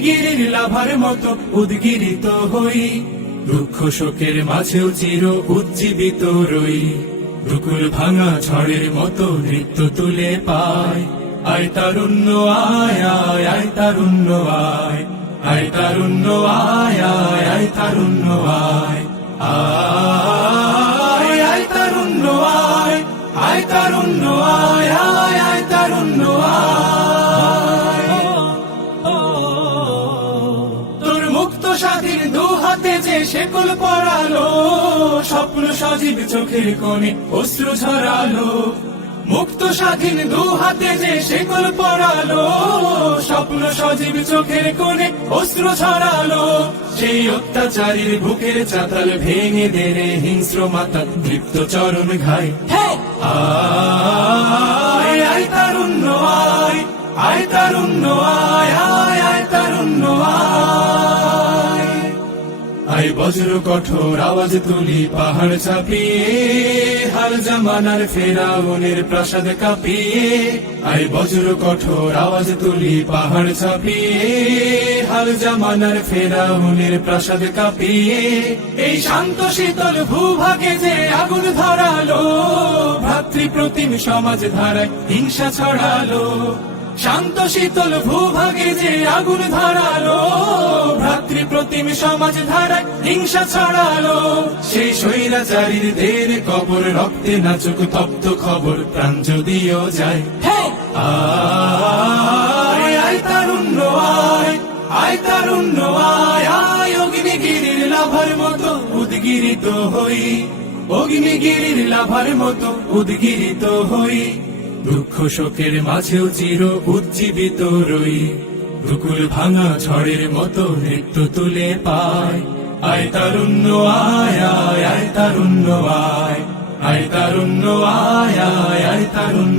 অগ্নিগিরির লাভার মতো উদ্গিরিত হই, দুঃখ শোকের মাঝেও চির উজ্জীবিত রই। দুকুল ভাঙা ঝড়ের মতো নৃত্য তুলে পায়, আয় তারুণ্য আয় আয় আয় তারুণ্য আয়, আয় তারুণ্য আয় আয় আয় তারুণ্য আয়, আয় আয় তারুণ্য আয়, আয় তারুণ্য আয় আয় আয় তারুণ্য আয়। তোর মুক্ত স্বাধীন দু হাতে যে শেকল পরালো, স্বপ্ন সজীব চোখের কোণে অশ্রু ঝরালো। মুক্ত স্বাধীন দু হাতে যে শেকল পরালো, স্বপ্ন সজীব চোখের কোণে অশ্রু ছড়ালো। সেই অত্যাচারীর বুকের চাতাল ভেঙে দেরে হিংস্র মাতা তৃপ্ত চরণ ঘায়। আয় আয় তারুণ্য আয়, আয় তারুণ্য আয় আয় আয় তারুণ্য আয়। আয় বজ্র কঠোর আওয়াজ তুলি পাহাড় চাপিয়ে, হাল জামানার ফেরাউনের প্রাসাদ কাঁপিয়ে। আয় বজ্র কঠোর আওয়াজ তুলি পাহাড় চাপিয়ে, হাল জামানার ফেরাউনের প্রাসাদ কাঁপিয়ে। এই শান্ত শীতল ভূভাগে যে আগুন ধরালো, ভ্রাতৃপ্রতিম সমাজ ধারায় হিংসা ছড়ালো। শান্ত শীতল ভূভাগে যে আগুন ধরালো, ভ্রাতৃপ্রতিম সমাজ ধারায় হিংসা ছড়ালো। সেই স্বৈরাচারীর দের কবর রক্তে নাচুক তপ্ত খবর, প্রাণ যদিও যায়। আয় আয় তারুণ্য আয়, আয় তারুণ্য আয় আয় অগ্নিগিরির লাভার মতো উদ্গিরিত হই, অগ্নিগিরির লাভার মতো উদ্গিরিত হই। দুঃখ শোকের মাঝেও চির উজ্জীবিত রই, দুকুল ভাঙা ঝড়ের মতো নৃত্য তুলে পায়। আয় তারুণ্য আয় আয় আয় তারুণ্য আয়, আয় তারুণ্য আয় আয় আয় তারুণ্য